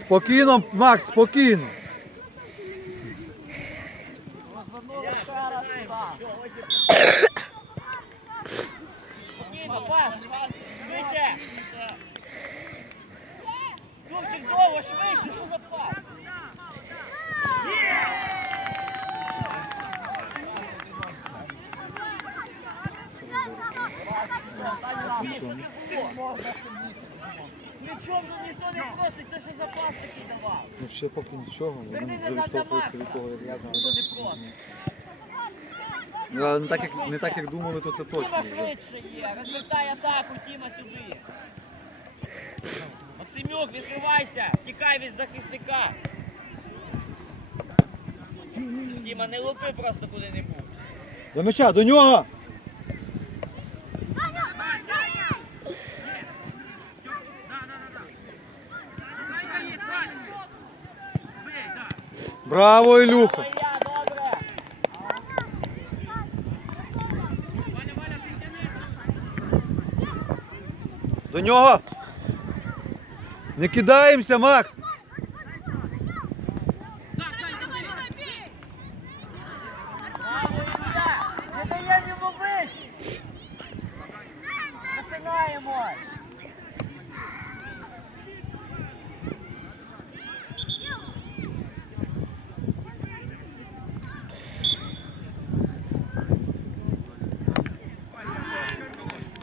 Спокійно, Макс, спокійно. Пас, швидше. Юрчик, довго, швидше, що за пас? Нічого ніхто не просить, це що за пас такий давав? Ну ще поки нічого, вони вже відштовхуються від того, як я просить. Ну, але не так, як, не так, як думали, то це Тіма точно. вже. швидше є, розвертай атаку, Тіма сюди. Максимюк, відкривайся, тікай від захисника. Тіма, не лупи просто куди-небудь. До м'яча, до нього! Браво, Ілюха! До нього! Не кидаємося, Макс! Браво, Ілля! Не даємо йому вийти! Починаємо!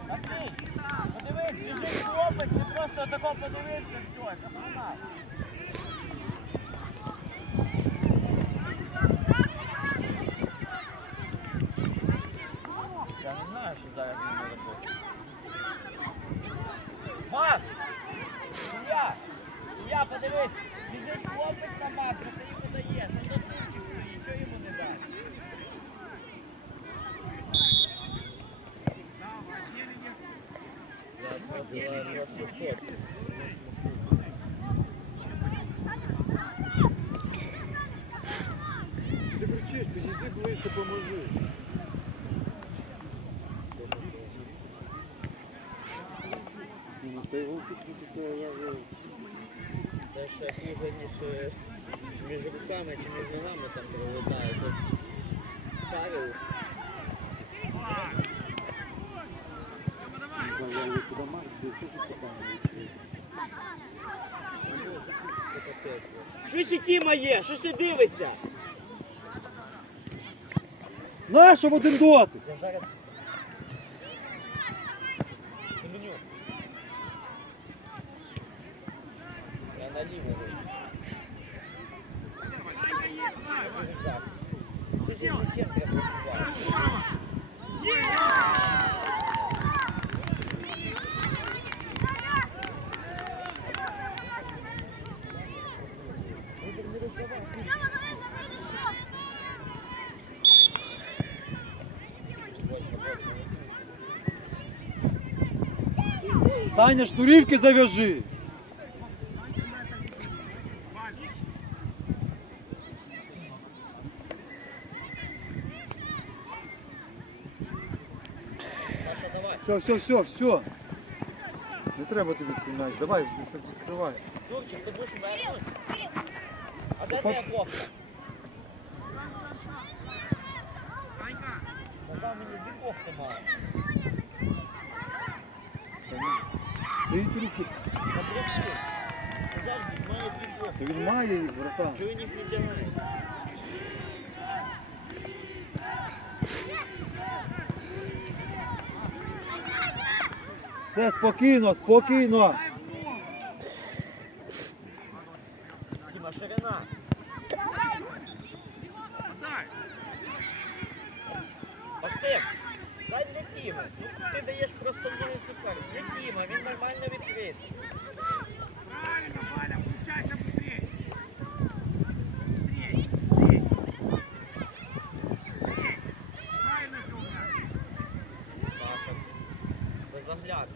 Матвій, подивись, біжить хлопець, ти просто тако подивився, все, запоминай. Я не знаю, що зараз він може бути. Макс! Ілля! Ілля, подивись! Біжить хлопець на Макса, ти йому даєш, він до сумки стоїть, що йому не дасть? Ти кричиш, ти йди ближче, поможи. Це ще хуже, ніж між руками чи між ногами там пролетає. Тут Швидше Тіма є, що ж ти дивишся? Нащо в один дотик? Я наліво вийду. Саня, штурівки зав'яжи. Все, все, все, все. Не треба тобі цей м'яч. Давай, відкривай. Юрчик, ти будеш? А де твоя хлопка? Сказав мені дві кофти мало. Стоїть руки. Він має їх, братан. Чого він їх не вдягає? Все, спокійно, спокійно. Діма, ширина. Максим, дай для Тіми. Ну, ти даєш супер. Для Тіма, він нормально відкритий. Саша, беззамляк.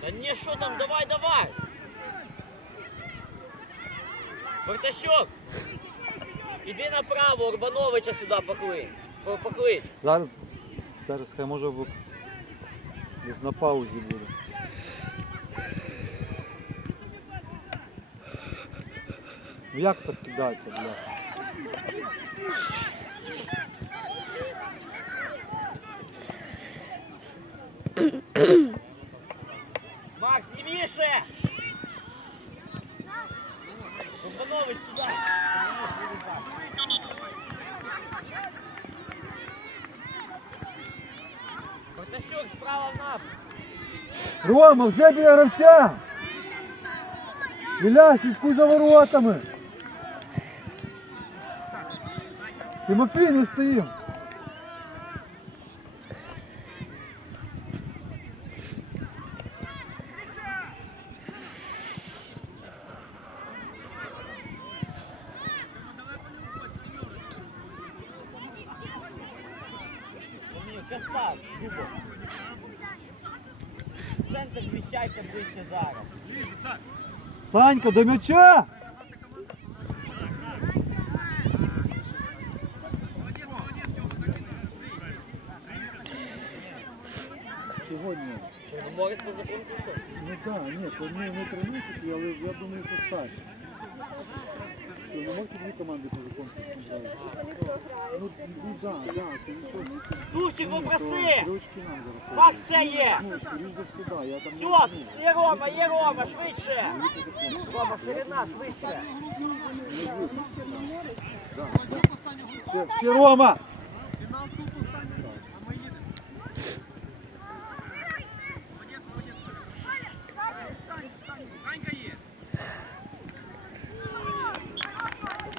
Та ні, що там, давай, давай! Бартащук! Іди направо, Урбановича сюди поклич. По- Поклич. Зараз, зараз хай може в... Десь на паузі буде. Ну як так кидається, бляха? Макс, лівіше! Богданович, сюди! Протащук, Рома, вже біля гравця! Ілля, слідкуй за воротами! Тимофій, не стоїм! Костав, Дубов. Центр зміщайся ближче зараз. Санька, до м'яча! Сьогодні. Ну так, ні, то не, не 13, але я думаю, що старше. Ви можете дві команди по конкурсу грати? Ну, ну да, да, це нічого. Дужчик, попроси! Ключки нам зараз. Макс ходять. є! Ну, скоріш за все, да, я там не Все, розумію. є Рома, є Рома, швидше! За конкурс. Рома, ширина, швидше! Да, да. Ще, ще Рома!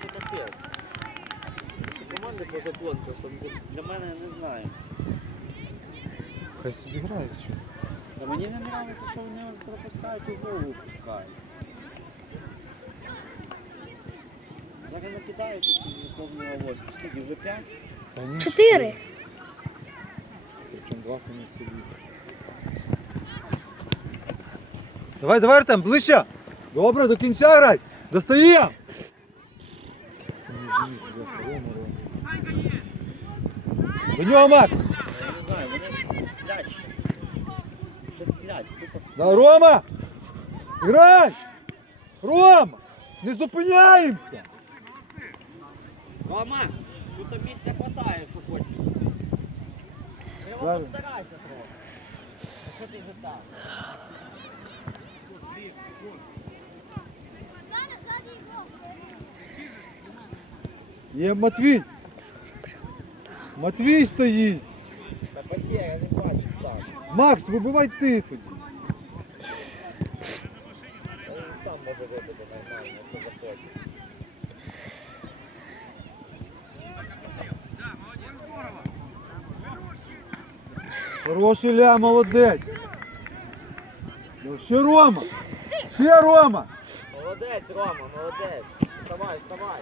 Це капець. Це команди по законкурсам, для мене не знаю. Хай собі грають. що. Та мені не подобається, що вони пропускають і знову випускають. Зараз накидають ці повну авоську. Скільки, вже п'ять? Та ні, Чотири. Причому два самі собі. Давай, давай, Артем, ближче! Добре, до кінця грай! Достаємо! До нього, Макс! Не знаю, вони сплять. Ще сплять, Да, Рома! Грай! Рома! Не зупиняємося! Рома, тут місця хватає, що хочеш. Ти його Правильно. постарайся трохи. Що ти вже там? Є Матвій! Матвій стоїть! Та поки, я не бачу там. Макс, вибивай ти тоді! Та він сам може вибити нормально, якщо захоче. Хороший Ля, молодець! Ну, ще Рома! Ще Рома! Молодець, Рома, молодець. Вставай, вставай.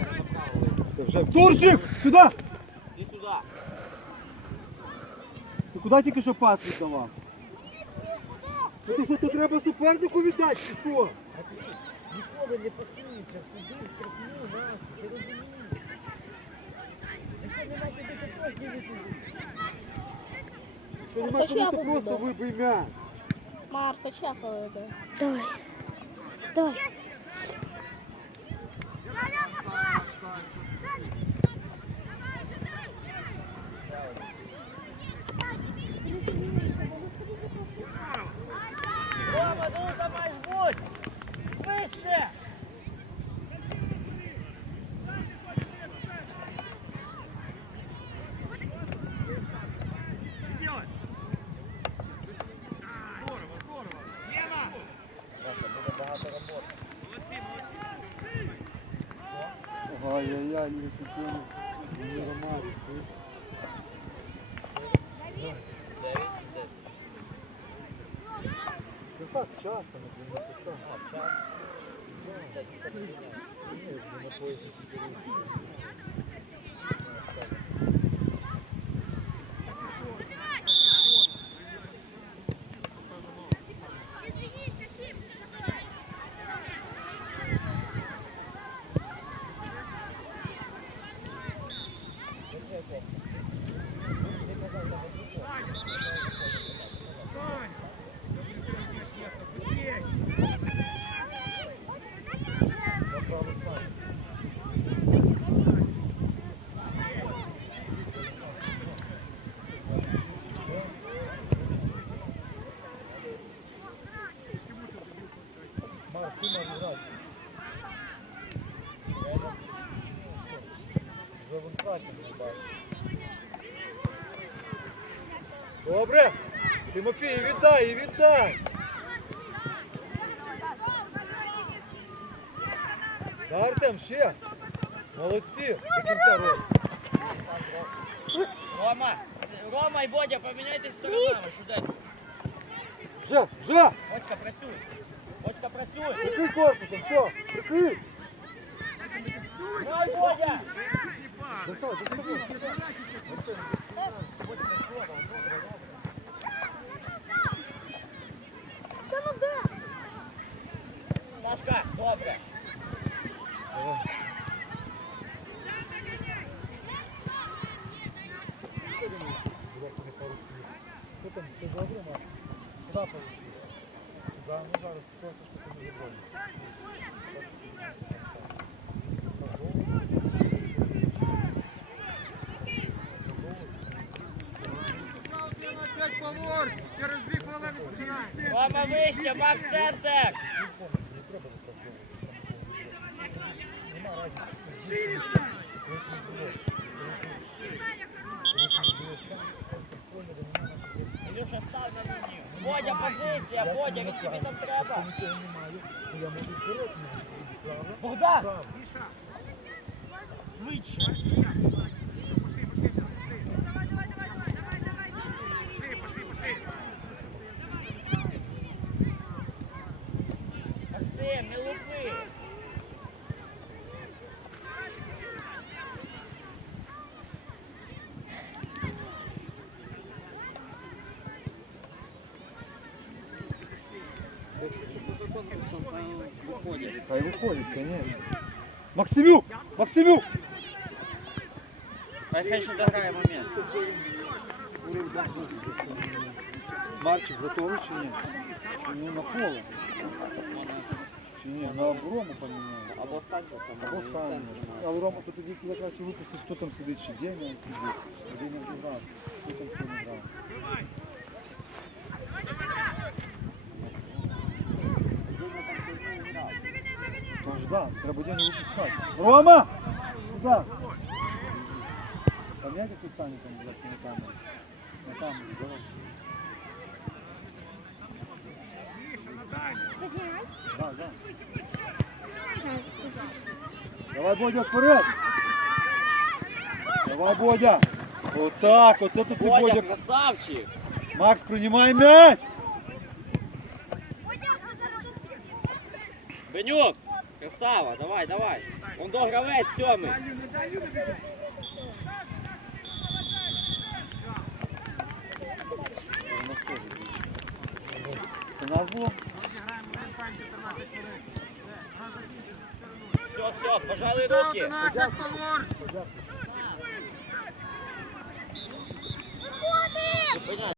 Турчик! Сюди! Іди сюди. Ти куди тільки що пас віддавав? Ну ти що, то треба супернику віддати, чи що? Ніколи не посунеться, в штрафну, нас, ти розумієш? Якщо нема туди, то точно не туди. Що нема то куди, то просто вибий м'яч. Марка, ще поведе. Давай. Давай. Рома, ну давай будь! Швидше! Здорово, здорово! Єма! Буде багато роботи. Чемпіонів, не купили. Десять. Це так часто, не написав. А, час. Десять, так міняє. Ні, на поїзді чотири. Направо сам. Марк, ти можеш грати. Вже в інфраті не бачиш. Добре. Тимофій, віддай, віддай. Да, Артем, ще. Молодці. До кінця року. Рома, Рома і Бодя, поміняйтесь сторонами, швиденько. Вже, вже. Бодька, працюй. Бодька, працюй. Прикрий корпусом, все. Прикрий. Грай, Бодя! Достав, достав. Сашка, добре. Що там, все добре, Марк? Куди полетів? Да, ну зараз просто що ти не забудеш. Рома вище, Макс центр. Ілюша, став на лінію. Бодя, позиція, Бодя, від тобі там треба. Богдан! Швидше. Хай виходить, конечно. Максимюк! Максимюк! А хай ще дограє момент. Марчик готовий чи ні? Чи ні на поле? Чи ні, на Рому поміняли? Або Санчо там. Або сам. А в Рому то тоді якраз і випустив, хто там сидить, чи Деня сидить. Деня вже грав. Хто там хто не грав. Да, треба Деню випускати. Рома! Куда? Там як тут Саня там була на камері? На камері, давай. Да, да. Давай, Бодя, вперед! Давай, Бодя! Отак, оце тут ти, Бодя, Бодя. красавчик. Макс, приймай м'яч! Бенюк, Красава, давай, давай. Он догравець сьомий. Це на було? Все, все, пожали руки. Пожалуйста.